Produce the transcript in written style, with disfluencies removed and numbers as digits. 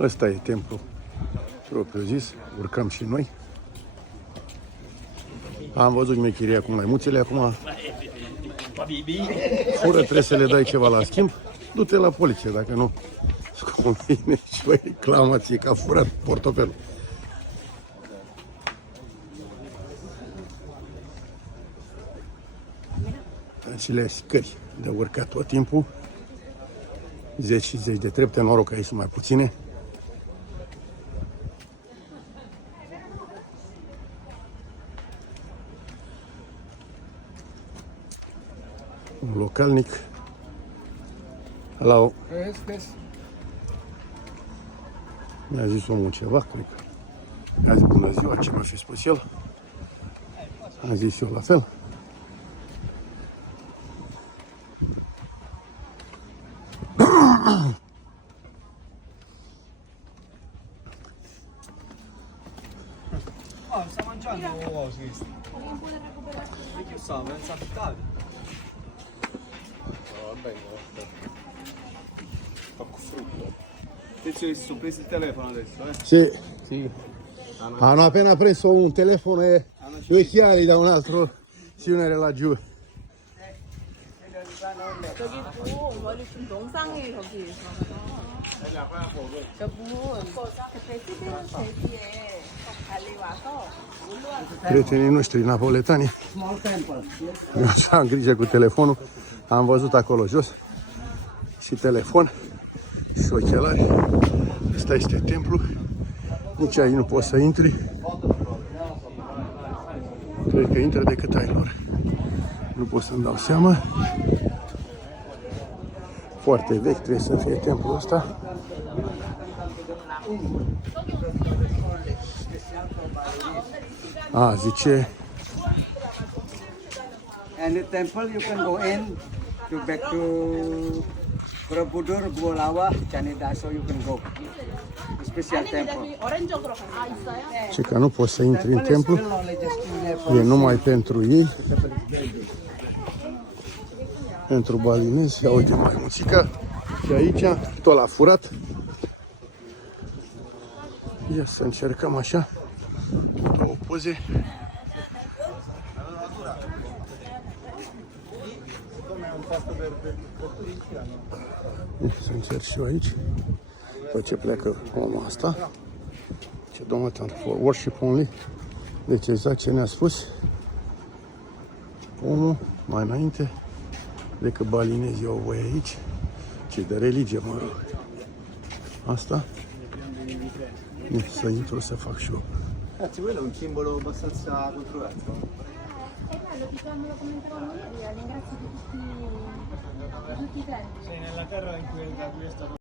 Ăsta e templu propriu zis, urcăm și noi. Am văzut mecheria cu maimuțele, acum fură, trebuie să le dai ceva la schimb, du-te la poliție, dacă nu convine și vă reclamație că a furat portofelul. Acele scări de urcat tot timpul, zeci și zeci de trepte, noroc că aici sunt mai puține. Un localnic. Hello. Mi-a zis omul ceva, cred că. Mi-a zis bună ziua, ce mi-a fi spus el. Am zis eu la fel. Sta mangiando questo. E che so, pensa a Attenzione, si sono presi il telefono adesso, eh? Sì. Sì. Hanno appena preso un telefono e due chiavi da un altro signore laggiù. 저기 또 머리 좀 농상해 저기. 저분 그때 시드는 대기에 달리 와서 Prietenii noștri napoletani. Eu așa am grijă cu telefonul. Am văzut acolo jos și telefon și ochelari. Ăsta este templu. Nici aici nu poți să intri. Cred că intră decât ai lor. Nu pot să-mi dau seama. Foarte vechi trebuie să fie templul ăsta. A, zice... And the temple you can go in to back to Borobudur, Buolawa, Canada, so you can go. A special temple. 어렌적으로 아 있어요? Ce că nu poți să intri în templu. E numai pentru ei. Pentru balinezi. Ia uite maimuțica. Și aici, tot l-a furat. Ia să încercăm așa. Două poze. Ia să încerc și eu aici. După ce pleacă omul asta. Ce domnul for worship only. Deci exact ce ne-a spus omul mai înainte. De că balinezii au voie aici. Ce de religie, mă rog. Asta. Nu, să intru să fac și eu. Ragazzi, quello è un simbolo abbastanza controverso. lo comentavamo ieri, ringrazio tutti i tempi. Sei nella terra in cui è stato